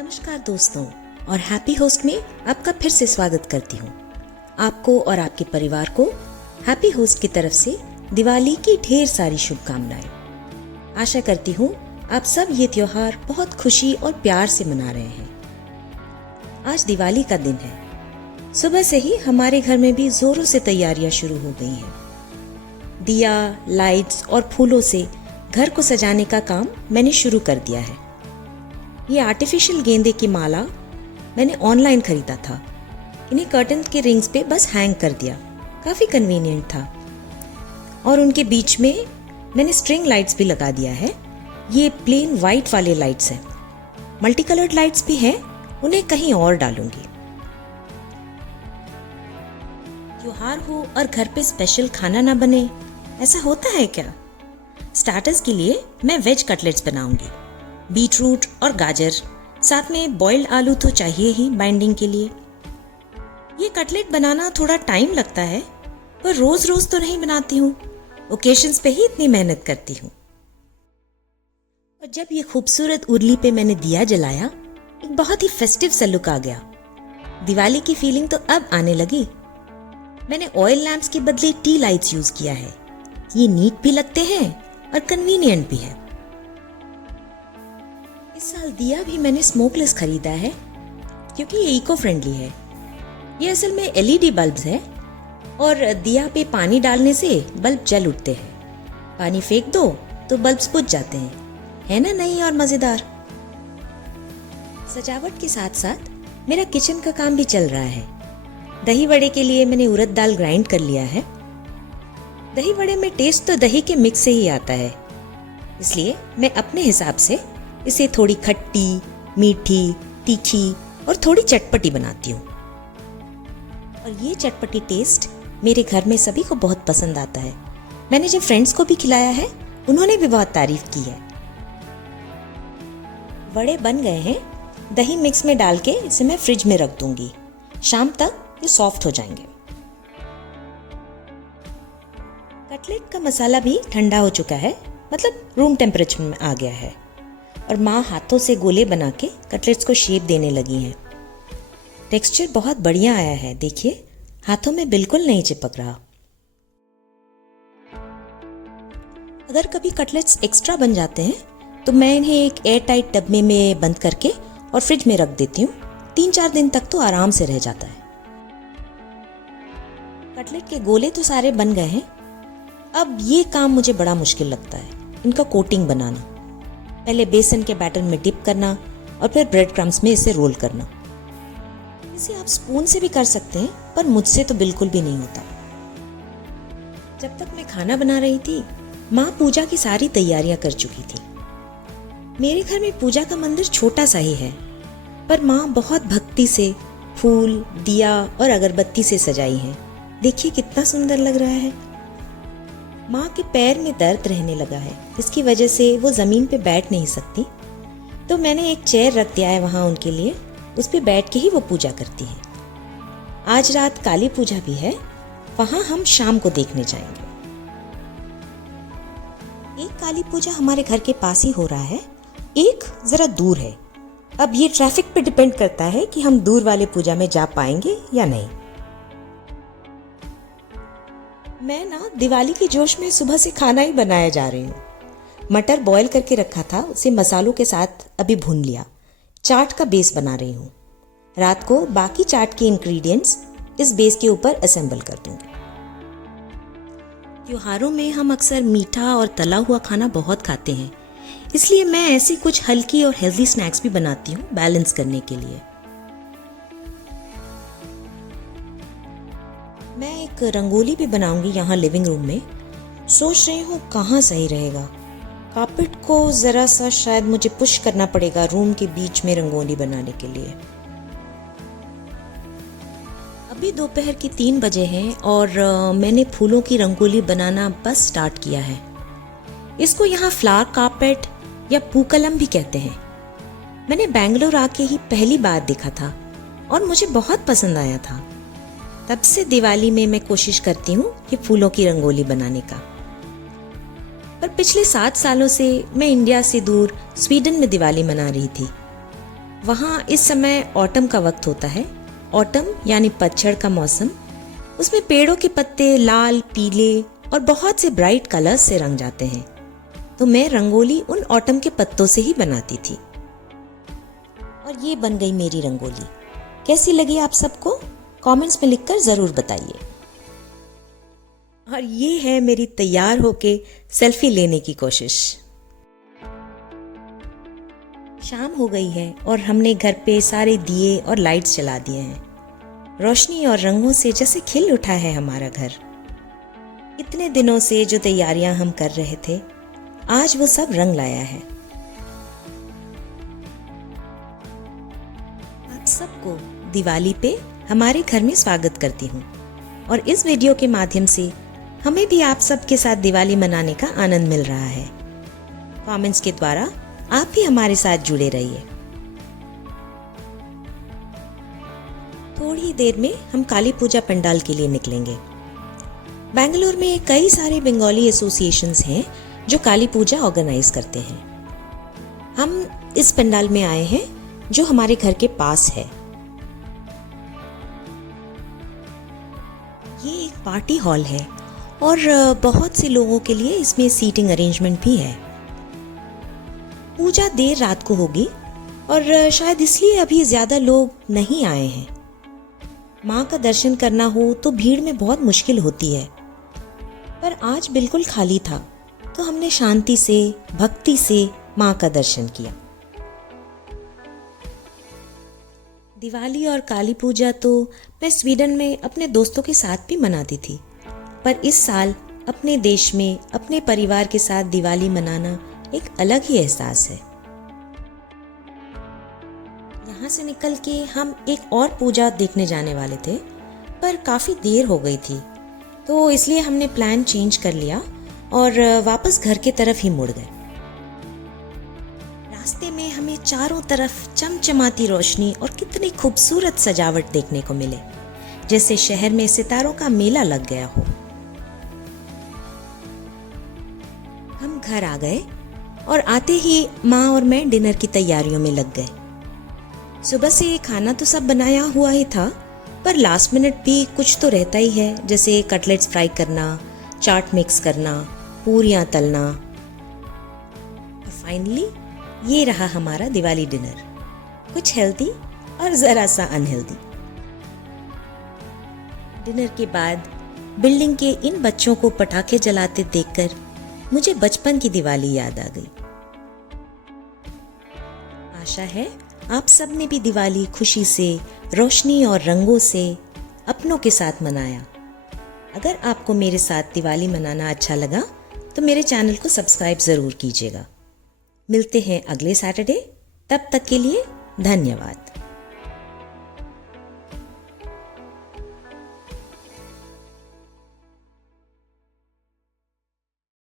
नमस्कार दोस्तों और हैप्पी होस्ट में आपका फिर से स्वागत करती हूँ। आपको और आपके परिवार को हैप्पी होस्ट की तरफ से दिवाली की ढेर सारी शुभकामनाएं। आशा करती हूँ आप सब ये त्योहार बहुत खुशी और प्यार से मना रहे हैं। आज दिवाली का दिन है। सुबह से ही हमारे घर में भी जोरों से तैयारियां शुरू हो गई हैं। दिया, लाइट्स और फूलों से घर को सजाने का काम मैंने शुरू कर दिया है। ये आर्टिफिशियल गेंदे की माला मैंने ऑनलाइन खरीदा था। इन्हें कर्टन के रिंग्स पे बस हैंग कर दिया। काफ़ी कन्वीनियंट था। और उनके बीच में मैंने स्ट्रिंग लाइट्स भी लगा दिया है। ये प्लेन वाइट वाले लाइट्स हैं। मल्टी कलर्ड लाइट्स भी हैं, उन्हें कहीं और डालूंगी। त्योहार हो और घर पे स्पेशल खाना ना बने, ऐसा होता है क्या? स्टार्टर्स के लिए मैं वेज कटलेट्स बनाऊंगी। बीटरूट और गाजर, साथ में बॉइल्ड आलू तो चाहिए ही बाइंडिंग के लिए। ये कटलेट बनाना थोड़ा टाइम लगता है, पर रोज रोज तो नहीं बनाती हूँ। ओकेशंस पे ही इतनी मेहनत करती हूँ। और जब ये खूबसूरत उर्ली पे मैंने दिया जलाया, एक बहुत ही फेस्टिव सा लुक आ गया। दिवाली की फीलिंग तो अब आने लगी। मैंने ऑयल लैंप्स के बदले टी लाइट्स यूज किया है। ये नीट भी लगते हैं और कन्वीनियंट भी है। इस साल दिया भी मैंने स्मोकलेस खरीदा है क्योंकि ये इको फ्रेंडली है। ये असल में एलईडी बल्ब्स है और दिया पे पानी डालने से बल्ब जल उठते हैं। पानी फेंक दो तो बल्ब्स बुझ जाते हैं। है ना नई और मजेदार? सजावट के साथ साथ मेरा किचन का काम भी चल रहा है। दही वड़े के लिए मैंने उड़द दाल ग्राइंड कर लिया है। दही वड़े में टेस्ट तो दही के मिक्स से ही आता है, इसलिए मैं अपने हिसाब से इसे थोड़ी खट्टी, मीठी, तीखी और थोड़ी चटपटी बनाती हूँ। और ये चटपटी टेस्ट मेरे घर में सभी को बहुत पसंद आता है। मैंने जब फ्रेंड्स को भी खिलाया है, उन्होंने भी बहुत तारीफ की है। वड़े बन गए हैं। दही मिक्स में डाल के इसे मैं फ्रिज में रख दूंगी। शाम तक ये सॉफ्ट हो जाएंगे। कटलेट का मसाला भी ठंडा हो चुका है, मतलब रूम टेम्परेचर में आ गया है। और माँ हाथों से गोले बना के कटलेट्स को शेप देने लगी हैं। टेक्सचर बहुत बढ़िया आया है, देखिए हाथों में बिल्कुल नहीं चिपक रहा। अगर कभी कटलेट्स एक्स्ट्रा बन जाते हैं तो मैं इन्हें एक एयर टाइट डब्बे में बंद करके और फ्रिज में रख देती हूँ। 3-4 दिन तक तो आराम से रह जाता है। कटलेट के गोले तो सारे बन गए हैं। अब ये काम मुझे बड़ा मुश्किल लगता है, इनका कोटिंग बनाना। पहले बेसन के बैटर में डिप करना और फिर ब्रेड क्रम्स में इसे रोल करना। इसे आप स्पून से भी कर सकते हैं, पर मुझसे तो बिल्कुल भी नहीं होता। जब तक मैं खाना बना रही थी, माँ पूजा की सारी तैयारियां कर चुकी थी। मेरे घर में पूजा का मंदिर छोटा सा ही है, पर माँ बहुत भक्ति से फूल, दिया और अगरबत्ती से सजाई है। देखिए कितना सुंदर लग रहा है। माँ के पैर में दर्द रहने लगा है, इसकी वजह से वो जमीन पे बैठ नहीं सकती, तो मैंने एक चेयर रख दिया है वहाँ उनके लिए। उस पे बैठ के ही वो पूजा करती है। आज रात काली पूजा भी है, वहाँ हम शाम को देखने जाएंगे। एक काली पूजा हमारे घर के पास ही हो रहा है, एक जरा दूर है। अब ये ट्रैफिक पे डिपेंड करता है कि हम दूर वाले पूजा में जा पाएंगे या नहीं। मैं ना दिवाली के जोश में सुबह से खाना ही बनाया जा रही हूँ। मटर बॉईल करके रखा था, उसे मसालों के साथ अभी भून लिया। चाट का बेस बना रही हूँ। रात को बाकी चाट के इंग्रेडिएंट्स इस बेस के ऊपर असेंबल कर दूंगी। त्योहारों में हम अक्सर मीठा और तला हुआ खाना बहुत खाते हैं, इसलिए मैं ऐसी कुछ हल्की और हेल्दी स्नैक्स भी बनाती हूँ बैलेंस करने के लिए। मैं एक रंगोली भी बनाऊंगी यहाँ लिविंग रूम में। सोच रही हूँ कहाँ सही रहेगा। कार्पेट को जरा सा शायद मुझे पुश करना पड़ेगा रूम के बीच में रंगोली बनाने के लिए। अभी दोपहर की 3 बजे हैं और मैंने फूलों की रंगोली बनाना बस स्टार्ट किया है। इसको यहाँ फ्लावर कार्पेट या पूकलम भी कहते हैं। मैंने बेंगलोर आके ही पहली बार देखा था और मुझे बहुत पसंद आया था। तब से दिवाली में मैं कोशिश करती हूँ कि फूलों की रंगोली बनाने का। पर पिछले 7 सालों से मैं इंडिया से दूर स्वीडन में दिवाली मना रही थी। वहाँ इस समय ऑटम का वक्त होता है। ऑटम यानी पतझड़ का मौसम। उसमें पेड़ों के पत्ते लाल, पीले और बहुत से ब्राइट कलर्स से रंग जाते हैं। तो मैं रंगोली उन ऑटम के पत्तों से ही बनाती थी। और ये बन गई मेरी रंगोली। कैसी लगी आप सबको? कमेंट्स में लिखकर ज़रूर बताइए। और ये है मेरी तैयार होके सेल्फी लेने की कोशिश। शाम हो गई है और हमने घर पे सारे दिए और लाइट्स जला दिए हैं। रोशनी और रंगों से जैसे खिल उठा है हमारा घर। इतने दिनों से जो तैयारियां हम कर रहे थे, आज वो सब रंग लाया है। आप सबको दिवाली पे हमारे घर में स्वागत करती हूँ और इस वीडियो के माध्यम से हमें भी आप सबके साथ दिवाली मनाने का आनंद मिल रहा है। कमेंट्स के द्वारा आप भी हमारे साथ जुड़े रहिए। थोड़ी देर में हम काली पूजा पंडाल के लिए निकलेंगे। बेंगलुरु में कई सारे बंगाली एसोसिएशंस हैं जो काली पूजा ऑर्गेनाइज करते हैं। हम इस पंडाल में आए हैं जो हमारे घर के पास है। ये एक पार्टी हॉल है और बहुत से लोगों के लिए इसमें सीटिंग अरेंजमेंट भी है। पूजा देर रात को होगी और शायद इसलिए अभी ज्यादा लोग नहीं आए हैं। माँ का दर्शन करना हो तो भीड़ में बहुत मुश्किल होती है, पर आज बिल्कुल खाली था तो हमने शांति से, भक्ति से माँ का दर्शन किया। दिवाली और काली पूजा तो मैं स्वीडन में अपने दोस्तों के साथ भी मनाती थी, पर इस साल अपने देश में अपने परिवार के साथ दिवाली मनाना एक अलग ही एहसास है। यहाँ से निकल के हम एक और पूजा देखने जाने वाले थे, पर काफी देर हो गई थी, तो इसलिए हमने प्लान चेंज कर लिया और वापस घर के तरफ ही मुड़ गए। रास्ते में हमें चारों तरफ चमचमाती रोशनी और कितनी खूबसूरत सजावट देखने को मिले, जैसे शहर में सितारों का मेला लग गया हो। हम घर आ गए और आते ही माँ और मैं डिनर की तैयारियों में लग गए। सुबह से खाना तो सब बनाया हुआ ही था, पर लास्ट मिनट भी कुछ तो रहता ही है, जैसे कटलेट्स फ्राई करना, चाट मिक्स करना, पूरियां तलना। और फाइनली ये रहा हमारा दिवाली डिनर, कुछ हेल्दी और जरा सा अनहेल्दी। डिनर के बाद बिल्डिंग के इन बच्चों को पटाखे जलाते देखकर मुझे बचपन की दिवाली याद आ गई। आशा है आप सब ने भी दिवाली खुशी से, रोशनी और रंगों से अपनों के साथ मनाया। अगर आपको मेरे साथ दिवाली मनाना अच्छा लगा तो मेरे चैनल को सब्सक्राइब ज़रूर कीजिएगा। मिलते हैं अगले सैटरडे, तब तक के लिए धन्यवाद।